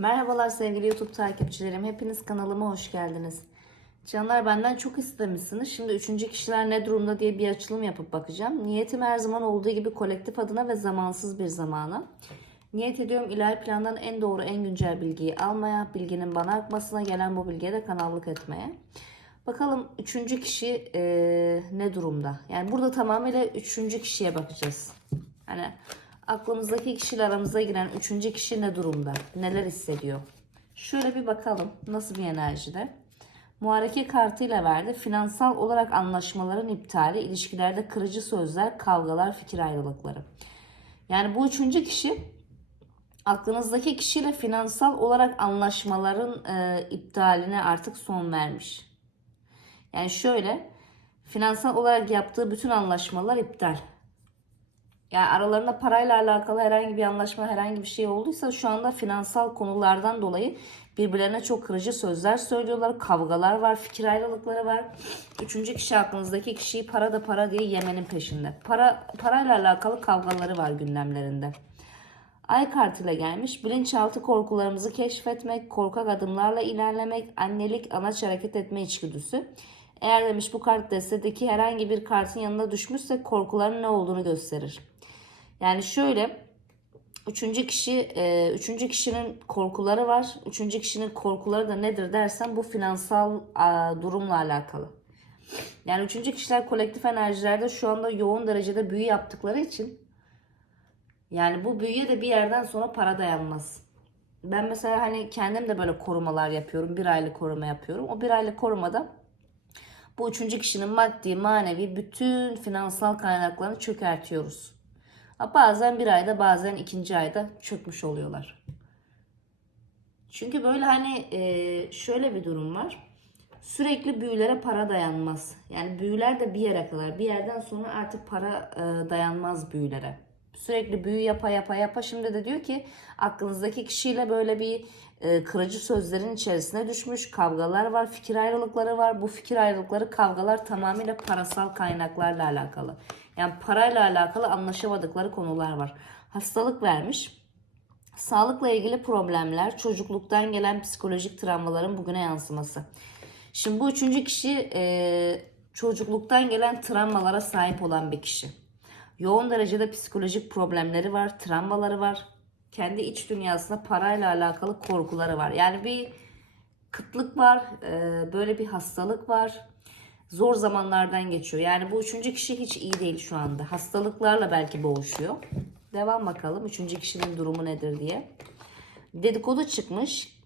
Merhabalar sevgili YouTube takipçilerim. Hepiniz kanalıma hoş geldiniz. Canlar benden çok istemişsiniz. Şimdi üçüncü kişiler ne durumda diye bir açılım yapıp bakacağım. Niyetim her zaman olduğu gibi kolektif adına ve zamansız bir zamana. Niyet ediyorum ilahi plandan en doğru en güncel bilgiyi almaya, bilginin bana akmasına gelen bu bilgiye de kanallık etmeye. Bakalım üçüncü kişi eee, ne durumda? Yani burada tamamıyla üçüncü kişiye bakacağız. Hani aklımızdaki kişiyle aramıza giren üçüncü kişi ne durumda? Neler hissediyor? Şöyle bir bakalım nasıl bir enerjide. Muhareke kartıyla verdi. Finansal olarak anlaşmaların iptali, ilişkilerde kırıcı sözler, kavgalar, fikir ayrılıkları. Yani bu üçüncü kişi aklınızdaki kişiyle finansal olarak anlaşmaların e, iptaline artık son vermiş. Yani şöyle finansal olarak yaptığı bütün anlaşmalar iptal. Yani aralarında parayla alakalı herhangi bir anlaşma, herhangi bir şey olduysa şu anda finansal konulardan dolayı birbirlerine çok kırıcı sözler söylüyorlar. Kavgalar var, fikir ayrılıkları var. Üçüncü kişi aklınızdaki kişiyi para da para diye yemenin peşinde. Para parayla alakalı kavgaları var gündemlerinde. Ay kartıyla gelmiş. Bilinçaltı korkularımızı keşfetmek, korkak adımlarla ilerlemek, annelik, anaç hareket etme içgüdüsü. Eğer demiş bu kart destedeki herhangi bir kartın yanına düşmüşse korkuların ne olduğunu gösterir. Yani şöyle üçüncü kişi e, üçüncü kişinin korkuları var. Üçüncü kişinin korkuları da nedir dersen bu finansal durumla alakalı. Yani üçüncü kişiler kolektif enerjilerde şu anda yoğun derecede büyü yaptıkları için yani bu büyüye de bir yerden sonra para dayanmaz. Ben mesela hani kendim de böyle korumalar yapıyorum. Bir aylık koruma yapıyorum. O bir aylık korumada bu üçüncü kişinin maddi, manevi bütün finansal kaynaklarını çökertiyoruz. Bazen bir ayda bazen ikinci ayda çökmüş oluyorlar. Çünkü böyle hani e, şöyle bir durum var. Sürekli büyülere para dayanmaz. Yani büyüler de bir yere kadar. Bir yerden sonra artık para e, dayanmaz büyülere. Sürekli büyü yapa yapa yapa. Şimdi de diyor ki aklınızdaki kişiyle böyle bir e, kırıcı sözlerin içerisine düşmüş. Kavgalar var, fikir ayrılıkları var. Bu fikir ayrılıkları, kavgalar tamamıyla parasal kaynaklarla alakalı. Yani parayla alakalı anlaşamadıkları konular var. Hastalık vermiş. Sağlıkla ilgili problemler, çocukluktan gelen psikolojik travmaların bugüne yansıması. Şimdi bu üçüncü kişi e, çocukluktan gelen travmalara sahip olan bir kişi. Yoğun derecede psikolojik problemleri var, travmaları var. Kendi iç dünyasında parayla alakalı korkuları var. Yani bir kıtlık var, e, böyle bir hastalık var. Zor zamanlardan geçiyor. Yani bu üçüncü kişi hiç iyi değil şu anda. Hastalıklarla belki boğuşuyor. Devam bakalım. Üçüncü kişinin durumu nedir diye. Dedikodu çıkmış.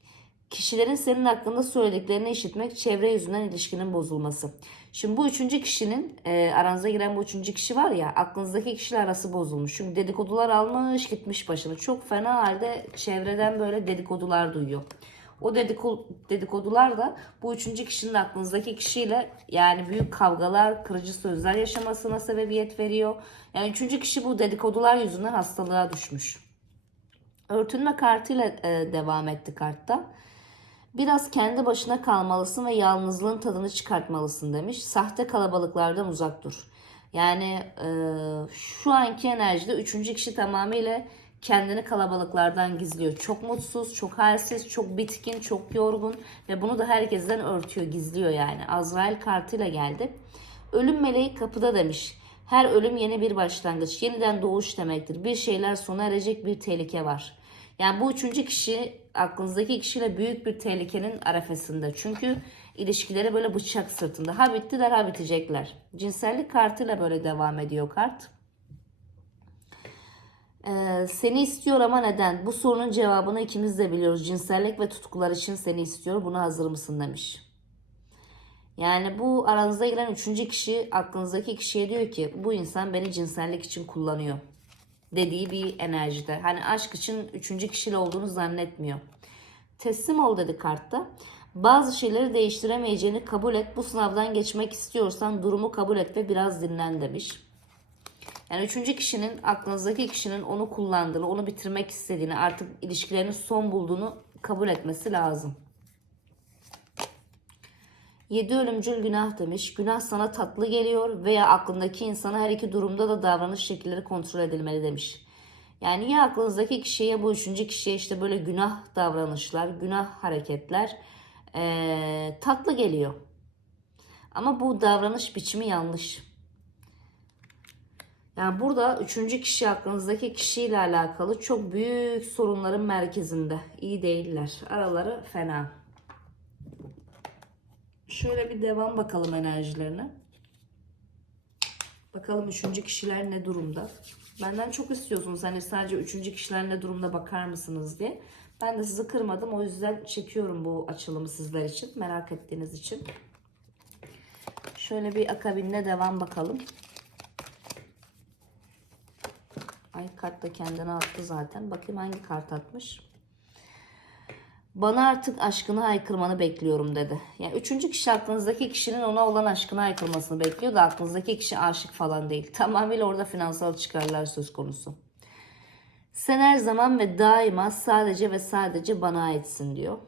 Kişilerin senin hakkında söylediklerini işitmek, çevre yüzünden ilişkinin bozulması. Şimdi bu üçüncü kişinin e, aranıza giren bu üçüncü kişi var ya aklınızdaki kişiler arası bozulmuş. Çünkü dedikodular almış gitmiş başına. Çok fena halde çevreden böyle dedikodular duyuyor. O dediko- dedikodular da bu üçüncü kişinin aklınızdaki kişiyle yani büyük kavgalar, kırıcı sözler yaşamasına sebebiyet veriyor. Yani üçüncü kişi bu dedikodular yüzünden hastalığa düşmüş. Örtünme kartıyla e, devam etti kartta. Biraz kendi başına kalmalısın ve yalnızlığın tadını çıkartmalısın demiş. Sahte kalabalıklardan uzak dur. Yani e, şu anki enerjide üçüncü kişi tamamıyla kendini kalabalıklardan gizliyor. Çok mutsuz, çok halsiz, çok bitkin, çok yorgun ve bunu da herkesten örtüyor, gizliyor yani. Azrail kartıyla geldi. Ölüm meleği kapıda demiş. Her ölüm yeni bir başlangıç, yeniden doğuş demektir. Bir şeyler sona erecek bir tehlike var. Yani bu üçüncü kişi aklınızdaki kişiyle büyük bir tehlikenin arefesinde. Çünkü ilişkileri böyle bıçak sırtında. Ha bittiler ha bitecekler. Cinsellik kartıyla böyle devam ediyor kart. Ee, seni istiyor ama neden? Bu sorunun cevabını ikimiz de biliyoruz. Cinsellik ve tutkular için seni istiyor. Buna hazır mısın demiş. Yani bu aranızda giren üçüncü kişi aklınızdaki kişiye diyor ki bu insan beni cinsellik için kullanıyor dediği bir enerjide. Hani aşk için üçüncü kişiyle olduğunu zannetmiyor. Teslim ol dedi kartta. Bazı şeyleri değiştiremeyeceğini kabul et. Bu sınavdan geçmek istiyorsan durumu kabul et ve biraz dinlen demiş. Yani üçüncü kişinin aklınızdaki kişinin onu kullandığını, onu bitirmek istediğini, artık ilişkilerinin son bulduğunu kabul etmesi lazım. Yedi ölümcül günah demiş. Günah sana tatlı geliyor veya aklındaki insana her iki durumda da davranış şekilleri kontrol edilmeli demiş. Yani ya aklınızdaki kişiye bu üçüncü kişiye işte böyle günah davranışlar, günah hareketler eee, tatlı geliyor. Ama bu davranış biçimi yanlış. Yani burada üçüncü kişi aklınızdaki kişiyle alakalı çok büyük sorunların merkezinde. İyi değiller. Araları fena. Şöyle bir devam bakalım enerjilerine. Bakalım üçüncü kişiler ne durumda? Benden çok istiyorsunuz hani sadece üçüncü kişiler ne durumda bakar mısınız diye. Ben de sizi kırmadım o yüzden çekiyorum bu açılımı sizler için merak ettiğiniz için. Şöyle bir akabinde devam bakalım. Ay kart da kendine attı zaten. Bakayım hangi kart atmış. Bana artık aşkını haykırmanı bekliyorum dedi. Yani üçüncü kişi aklınızdaki kişinin ona olan aşkını haykırmasını bekliyor da aklınızdaki kişi aşık falan değil. Tamamıyla orada finansal çıkarlar söz konusu. Sen her zaman ve daima sadece ve sadece bana aitsin diyor.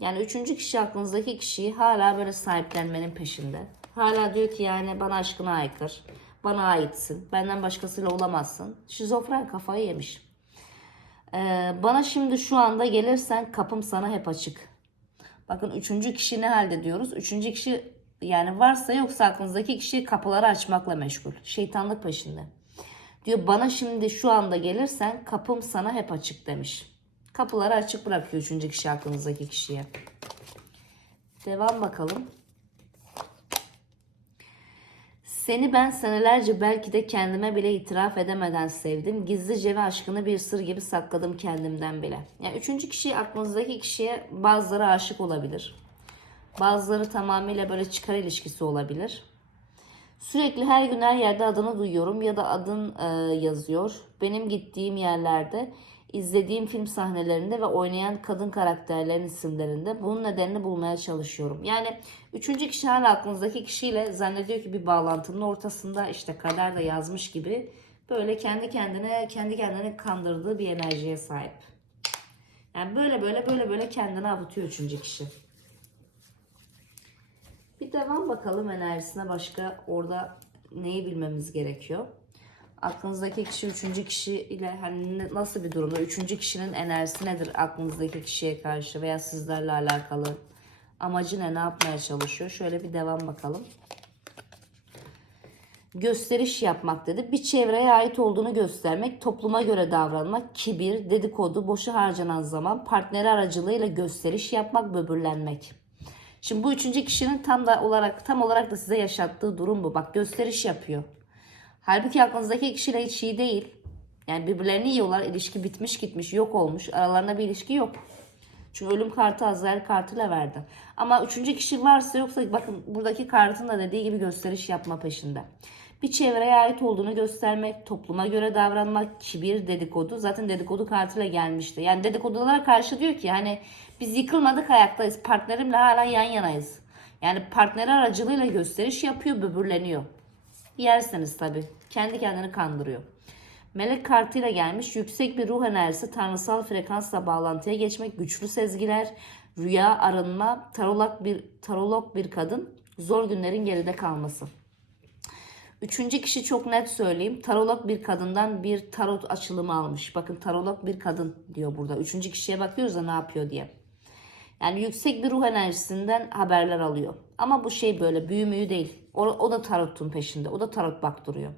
Yani üçüncü kişi aklınızdaki kişiyi hala böyle sahiplenmenin peşinde. Hala diyor ki yani bana aşkına aykır. Bana aitsin. Benden başkasıyla olamazsın. Şizofren kafayı yemiş. Ee, bana şimdi şu anda gelirsen kapım sana hep açık. Bakın üçüncü kişi ne halde diyoruz? Üçüncü kişi yani varsa yoksa aklınızdaki kişi kapıları açmakla meşgul. Şeytanlık peşinde. Diyor bana şimdi şu anda gelirsen kapım sana hep açık demiş. Kapıları açık bırakıyor üçüncü kişi aklınızdaki kişiye. Devam bakalım. Seni ben senelerce belki de kendime bile itiraf edemeden sevdim. Gizlice ve aşkını bir sır gibi sakladım kendimden bile. Yani üçüncü kişi aklınızdaki kişiye bazıları aşık olabilir. Bazıları tamamıyla böyle çıkar ilişkisi olabilir. Sürekli her gün her yerde adını duyuyorum ya da adın e, yazıyor. Benim gittiğim yerlerde, izlediğim film sahnelerinde ve oynayan kadın karakterlerin isimlerinde bunun nedenini bulmaya çalışıyorum. Yani üçüncü kişi hala aklınızdaki kişiyle zannediyor ki bir bağlantının ortasında işte kader de yazmış gibi böyle kendi kendine kendi kendine kandırdığı bir enerjiye sahip. Yani böyle böyle böyle böyle kendini avutuyor üçüncü kişi. Bir devam bakalım enerjisine başka orada neyi bilmemiz gerekiyor. Aklınızdaki kişi üçüncü kişi ile hani nasıl bir durumda? Üçüncü kişinin enerjisi nedir aklınızdaki kişiye karşı veya sizlerle alakalı? Amacı ne? Ne yapmaya çalışıyor? Şöyle bir devam bakalım. Gösteriş yapmak dedi. Bir çevreye ait olduğunu göstermek, topluma göre davranmak, kibir, dedikodu, boşa harcanan zaman, partneri aracılığıyla gösteriş yapmak, böbürlenmek. Şimdi bu üçüncü kişinin tam da olarak tam olarak da size yaşattığı durum bu. Bak gösteriş yapıyor. Halbuki aklınızdaki kişiyle hiç iyi değil. Yani birbirlerini yiyorlar. ilişki bitmiş gitmiş yok olmuş. Aralarında bir ilişki yok. Çünkü ölüm kartı Azrail kartıyla verdi. Ama üçüncü kişi varsa yoksa bakın buradaki kartın da dediği gibi gösteriş yapma peşinde. Bir çevreye ait olduğunu göstermek, topluma göre davranmak, kibir, dedikodu. Zaten dedikodu kartıyla gelmişti. Yani dedikodulara karşı diyor ki hani biz yıkılmadık ayaktayız. Partnerimle hala yan yanayız. Yani partneri aracılığıyla gösteriş yapıyor, böbürleniyor. Yerseniz tabii. Kendi kendini kandırıyor. Melek kartıyla gelmiş yüksek bir ruh enerjisi, tanrısal frekansla bağlantıya geçmek, güçlü sezgiler, rüya arınma, tarolog bir tarolog bir kadın, zor günlerin geride kalması. Üçüncü kişi çok net söyleyeyim. Tarolog bir kadından bir tarot açılımı almış. Bakın tarolog bir kadın diyor burada. Üçüncü kişiye bakıyoruz da ne yapıyor diye. Yani yüksek bir ruh enerjisinden haberler alıyor. Ama bu şey böyle büyümüyü değil. O, o da tarotun peşinde. O da tarot baktırıyor.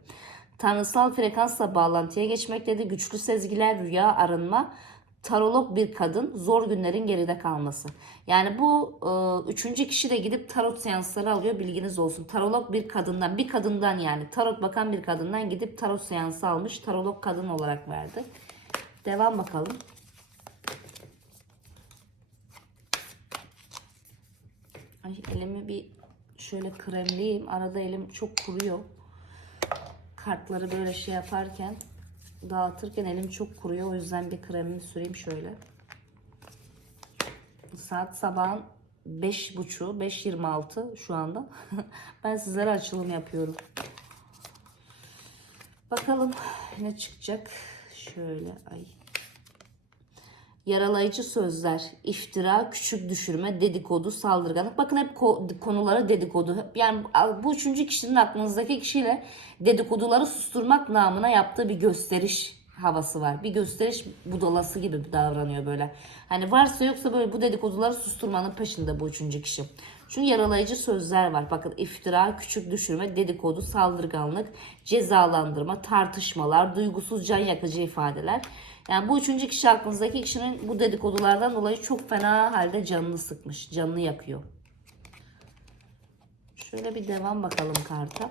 Tanrısal frekansla bağlantıya geçmek dedi. Güçlü sezgiler, rüya, arınma. Tarolog bir kadın, zor günlerin geride kalması. Yani bu e, üçüncü kişi de gidip tarot seansları alıyor bilginiz olsun. Tarolog bir kadından, bir kadından yani tarot bakan bir kadından gidip tarot seansı almış. Tarolog kadın olarak verdi. Devam bakalım. Ay elimi bir şöyle kremleyeyim. Arada elim çok kuruyor. Kartları böyle şey yaparken dağıtırken elim çok kuruyor. O yüzden bir kremimi süreyim şöyle. Saat sabahın 5.30, 5.26 şu anda. ben sizlere açılım yapıyorum. Bakalım ne çıkacak. Şöyle ay Yaralayıcı sözler, iftira, küçük düşürme, dedikodu, saldırganlık. Bakın hep ko- konulara dedikodu. Yani bu üçüncü kişinin aklınızdaki kişiyle dedikoduları susturmak namına yaptığı bir gösteriş. havası var. Bir gösteriş budalası gibi davranıyor böyle. Hani varsa yoksa böyle bu dedikoduları susturmanın peşinde bu üçüncü kişi. Çünkü yaralayıcı sözler var. Bakın iftira, küçük düşürme, dedikodu, saldırganlık, cezalandırma, tartışmalar, duygusuz can yakıcı ifadeler. Yani bu üçüncü kişi aklınızdaki kişinin bu dedikodulardan dolayı çok fena halde canını sıkmış. Canını yakıyor. Şöyle bir devam bakalım karta.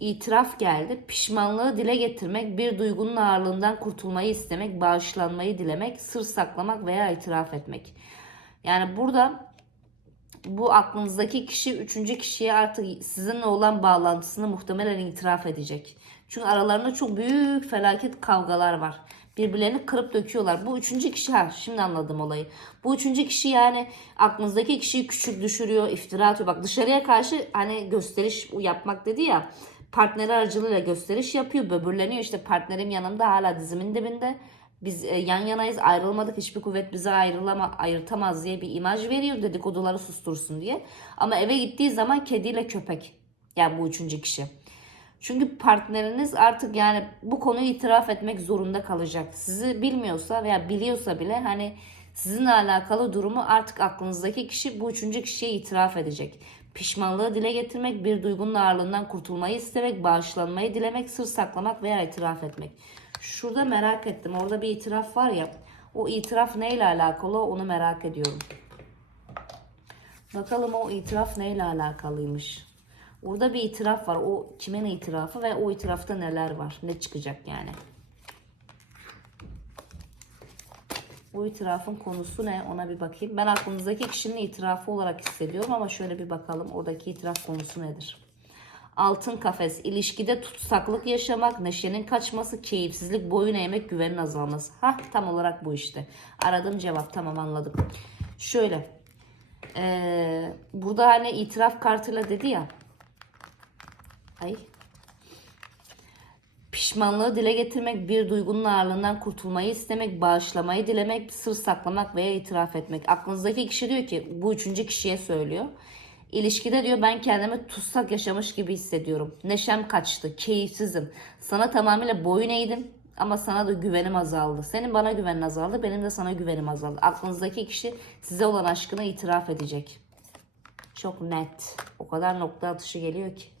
İtiraf geldi. Pişmanlığı dile getirmek, bir duygunun ağırlığından kurtulmayı istemek, bağışlanmayı dilemek, sır saklamak veya itiraf etmek. Yani burada bu aklınızdaki kişi üçüncü kişiye artık sizinle olan bağlantısını muhtemelen itiraf edecek. Çünkü aralarında çok büyük felaket kavgalar var. Birbirlerini kırıp döküyorlar. Bu üçüncü kişi ha şimdi anladım olayı. Bu üçüncü kişi yani aklınızdaki kişiyi küçük düşürüyor, iftira atıyor. Bak dışarıya karşı hani gösteriş yapmak dedi ya partneri aracılığıyla gösteriş yapıyor, böbürleniyor. İşte partnerim yanımda hala dizimin dibinde. Biz e, yan yanayız ayrılmadık hiçbir kuvvet bizi ayrılama, ayırtamaz diye bir imaj veriyor dedikoduları sustursun diye. Ama eve gittiği zaman kediyle köpek. Yani bu üçüncü kişi. Çünkü partneriniz artık yani bu konuyu itiraf etmek zorunda kalacak. Sizi bilmiyorsa veya biliyorsa bile hani sizinle alakalı durumu artık aklınızdaki kişi bu üçüncü kişiye itiraf edecek. Pişmanlığı dile getirmek, bir duygunun ağırlığından kurtulmayı istemek, bağışlanmayı dilemek, sır saklamak veya itiraf etmek. Şurada merak ettim. Orada bir itiraf var ya. O itiraf neyle alakalı onu merak ediyorum. Bakalım o itiraf neyle alakalıymış. Orada bir itiraf var. O kimin itirafı ve o itirafta neler var? Ne çıkacak yani? Bu itirafın konusu ne? Ona bir bakayım. Ben aklınızdaki kişinin itirafı olarak hissediyorum ama şöyle bir bakalım. Oradaki itiraf konusu nedir? Altın kafes, ilişkide tutsaklık yaşamak, neşenin kaçması, keyifsizlik, boyun eğmek, güvenin azalması. Hah tam olarak bu işte. Aradığım cevap tamam anladım. Şöyle. Ee, burada hani itiraf kartıyla dedi ya. Ay. Pişmanlığı dile getirmek, bir duygunun ağırlığından kurtulmayı istemek, bağışlamayı dilemek, sır saklamak veya itiraf etmek. Aklınızdaki kişi diyor ki bu üçüncü kişiye söylüyor. İlişkide diyor ben kendimi tutsak yaşamış gibi hissediyorum. Neşem kaçtı, keyifsizim. Sana tamamıyla boyun eğdim ama sana da güvenim azaldı. Senin bana güvenin azaldı, benim de sana güvenim azaldı. Aklınızdaki kişi size olan aşkını itiraf edecek. Çok net. O kadar nokta atışı geliyor ki.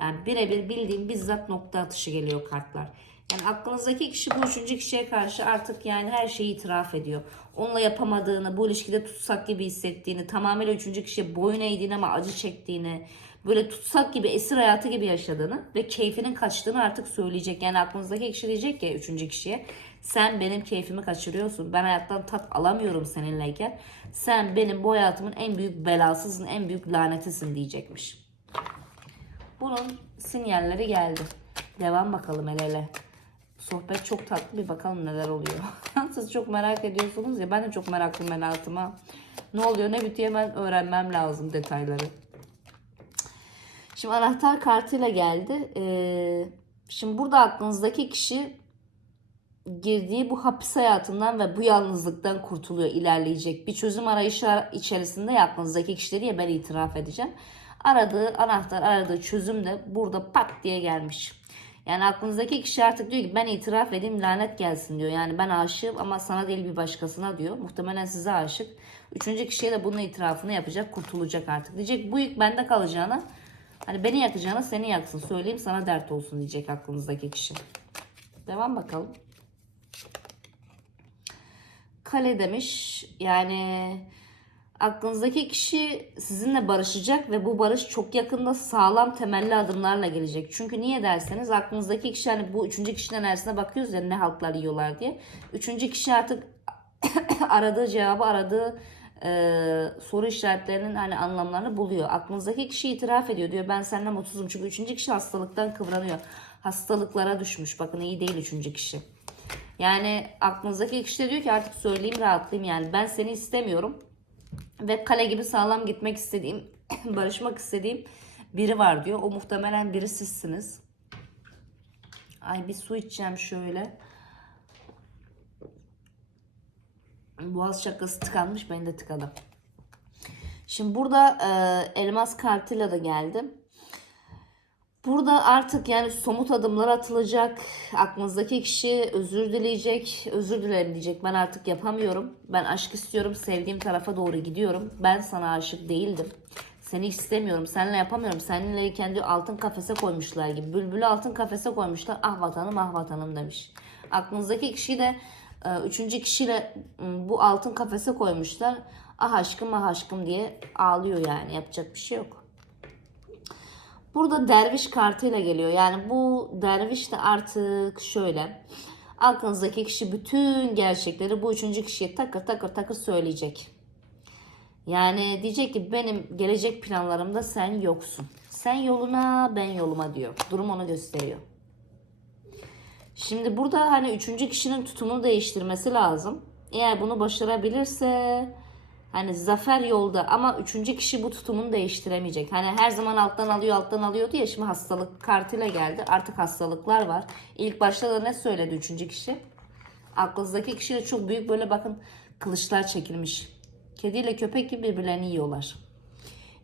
Yani birebir bildiğim bizzat nokta atışı geliyor kartlar. Yani aklınızdaki kişi bu üçüncü kişiye karşı artık yani her şeyi itiraf ediyor. Onunla yapamadığını, bu ilişkide tutsak gibi hissettiğini, tamamıyla üçüncü kişiye boyun eğdiğini ama acı çektiğini, böyle tutsak gibi esir hayatı gibi yaşadığını ve keyfinin kaçtığını artık söyleyecek. Yani aklınızdaki kişi diyecek ki üçüncü kişiye sen benim keyfimi kaçırıyorsun. Ben hayattan tat alamıyorum seninleyken. Sen benim bu hayatımın en büyük belasısın, en büyük lanetisin diyecekmiş. Bunun sinyalleri geldi. Devam bakalım el ele. Sohbet çok tatlı bir bakalım neler oluyor. Siz çok merak ediyorsunuz ya ben de çok meraklıyım hayatım'a. Ne oluyor ne bitiyor hemen öğrenmem lazım detayları. Şimdi anahtar kartıyla geldi. Ee, şimdi burada aklınızdaki kişi girdiği bu hapis hayatından ve bu yalnızlıktan kurtuluyor, ilerleyecek. Bir çözüm arayışı içerisinde aklınızdaki kişileri ya ben itiraf edeceğim. Aradığı anahtar, aradığı çözüm de burada pat diye gelmiş. Yani aklınızdaki kişi artık diyor ki ben itiraf edeyim lanet gelsin diyor. Yani ben aşığım ama sana değil bir başkasına diyor. Muhtemelen size aşık. Üçüncü kişiye de bunun itirafını yapacak, kurtulacak artık. Diyecek bu yük bende kalacağına, hani beni yakacağına seni yaksın. Söyleyeyim sana dert olsun diyecek aklınızdaki kişi. Devam bakalım. Kale demiş. Yani aklınızdaki kişi sizinle barışacak ve bu barış çok yakında sağlam temelli adımlarla gelecek. Çünkü niye derseniz aklınızdaki kişi hani bu üçüncü kişinin enerjisine bakıyoruz ya ne haltlar yiyorlar diye. Üçüncü kişi artık aradığı cevabı aradığı e, soru işaretlerinin hani anlamlarını buluyor. Aklınızdaki kişi itiraf ediyor diyor ben senden mutsuzum çünkü üçüncü kişi hastalıktan kıvranıyor. Hastalıklara düşmüş bakın iyi değil üçüncü kişi. Yani aklınızdaki kişi de diyor ki artık söyleyeyim rahatlayayım yani ben seni istemiyorum ve kale gibi sağlam gitmek istediğim, barışmak istediğim biri var diyor. O muhtemelen biri sizsiniz. Ay bir su içeceğim şöyle. Boğaz şakası tıkanmış. Ben de tıkadım. Şimdi burada e, elmas kartıyla da geldim. Burada artık yani somut adımlar atılacak. Aklınızdaki kişi özür dileyecek. Özür dilerim diyecek. Ben artık yapamıyorum. Ben aşk istiyorum. Sevdiğim tarafa doğru gidiyorum. Ben sana aşık değildim. Seni istemiyorum. Seninle yapamıyorum. Seninle kendi altın kafese koymuşlar gibi. Bülbülü altın kafese koymuşlar. Ah vatanım ah vatanım demiş. Aklınızdaki kişiyi de e, üçüncü kişiyle bu altın kafese koymuşlar. Ah aşkım ah aşkım diye ağlıyor yani. Yapacak bir şey yok. Burada derviş kartıyla geliyor. Yani bu derviş de artık şöyle. Aklınızdaki kişi bütün gerçekleri bu üçüncü kişiye takır takır takır söyleyecek. Yani diyecek ki benim gelecek planlarımda sen yoksun. Sen yoluna ben yoluma diyor. Durum onu gösteriyor. Şimdi burada hani üçüncü kişinin tutumunu değiştirmesi lazım. Eğer bunu başarabilirse hani zafer yolda ama üçüncü kişi bu tutumunu değiştiremeyecek. Hani her zaman alttan alıyor alttan alıyordu ya şimdi hastalık kartıyla geldi. Artık hastalıklar var. İlk başta da ne söyledi üçüncü kişi? Aklınızdaki kişiyle çok büyük böyle bakın kılıçlar çekilmiş. Kediyle köpek gibi birbirlerini yiyorlar.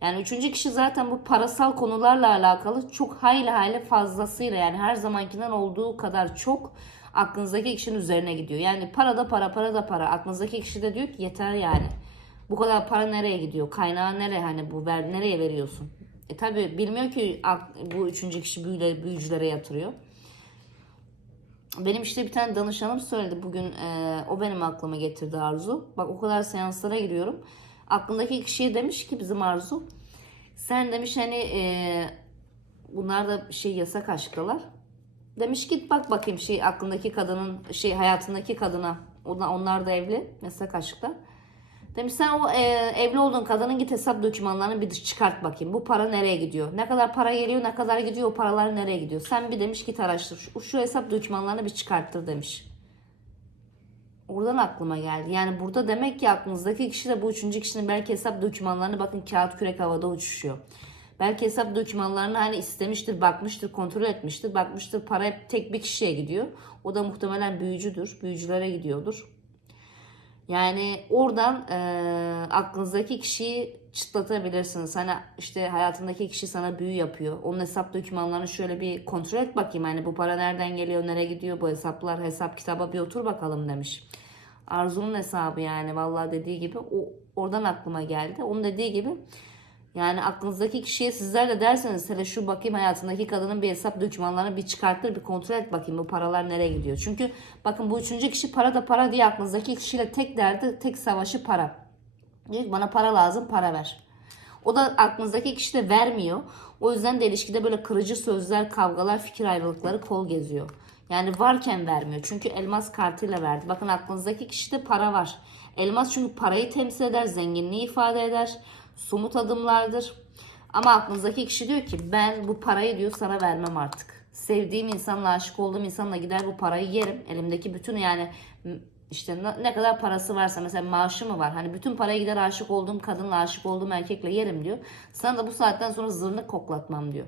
Yani üçüncü kişi zaten bu parasal konularla alakalı çok hayli hayli fazlasıyla yani her zamankinden olduğu kadar çok aklınızdaki kişinin üzerine gidiyor. Yani para da para, para da para. Aklınızdaki kişi de diyor ki yeter yani. Bu kadar para nereye gidiyor? Kaynağı nereye hani bu ver, nereye veriyorsun? E tabi bilmiyor ki bu üçüncü kişi büyüle, büyücülere yatırıyor. Benim işte bir tane danışanım söyledi bugün e, o benim aklıma getirdi Arzu. Bak o kadar seanslara giriyorum. Aklındaki kişiye demiş ki bizim Arzu. Sen demiş hani e, bunlar da şey yasak aşktalar. Demiş git bak bakayım şey aklındaki kadının şey hayatındaki kadına. Onlar da evli yasak aşkta. Demiş sen o e, evli olduğun kadının git hesap dokümanlarını bir çıkart bakayım. Bu para nereye gidiyor? Ne kadar para geliyor, ne kadar gidiyor, o paralar nereye gidiyor? Sen bir demiş git araştır. Şu, şu hesap dokümanlarını bir çıkarttır demiş. Oradan aklıma geldi. Yani burada demek ki aklınızdaki kişi de bu üçüncü kişinin belki hesap dokümanlarını bakın kağıt kürek havada uçuşuyor. Belki hesap dokümanlarını hani istemiştir, bakmıştır, kontrol etmiştir. Bakmıştır para hep tek bir kişiye gidiyor. O da muhtemelen büyücüdür. Büyücülere gidiyordur. Yani oradan e, aklınızdaki kişiyi çıtlatabilirsiniz. Hani işte hayatındaki kişi sana büyü yapıyor. Onun hesap dokümanlarını şöyle bir kontrol et bakayım. Hani bu para nereden geliyor, nereye gidiyor bu hesaplar, hesap kitaba bir otur bakalım demiş. Arzu'nun hesabı yani vallahi dediği gibi o oradan aklıma geldi. Onun dediği gibi yani aklınızdaki kişiye sizler de derseniz hele şu bakayım hayatındaki kadının bir hesap dokümanlarını bir çıkartır bir kontrol et bakayım bu paralar nereye gidiyor. Çünkü bakın bu üçüncü kişi para da para diye aklınızdaki kişiyle tek derdi tek savaşı para. Diyor bana para lazım para ver. O da aklınızdaki kişi de vermiyor. O yüzden de ilişkide böyle kırıcı sözler, kavgalar, fikir ayrılıkları kol geziyor. Yani varken vermiyor. Çünkü elmas kartıyla verdi. Bakın aklınızdaki kişide para var. Elmas çünkü parayı temsil eder, zenginliği ifade eder. Somut adımlardır. Ama aklınızdaki kişi diyor ki ben bu parayı diyor sana vermem artık. Sevdiğim insanla aşık olduğum insanla gider bu parayı yerim. Elimdeki bütün yani işte ne- kadar parası varsa mesela maaşı mı var? Hani bütün paraya gider aşık olduğum kadınla aşık olduğum erkekle yerim diyor. Sana da bu saatten sonra zırnık koklatmam diyor.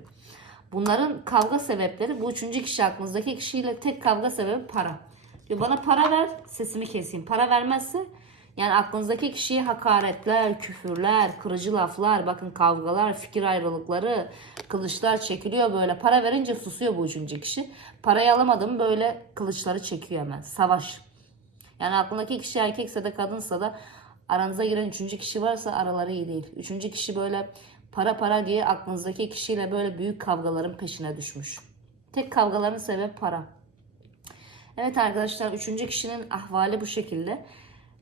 Bunların kavga sebepleri bu üçüncü kişi aklınızdaki kişiyle tek kavga sebebi para. Diyor bana para ver sesimi keseyim. Para vermezse yani aklınızdaki kişiye hakaretler, küfürler, kırıcı laflar, bakın kavgalar, fikir ayrılıkları, kılıçlar çekiliyor böyle. Para verince susuyor bu üçüncü kişi. Parayı alamadım böyle kılıçları çekiyor hemen. Savaş. Yani aklındaki kişi erkekse de kadınsa da aranıza giren üçüncü kişi varsa araları iyi değil. Üçüncü kişi böyle para para diye aklınızdaki kişiyle böyle büyük kavgaların peşine düşmüş. Tek kavgaların sebebi para. Evet arkadaşlar üçüncü kişinin ahvali bu şekilde.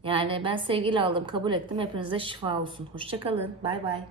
Yani ben sevgiyle aldım kabul ettim. Hepinize şifa olsun. Hoşçakalın. Bay bay.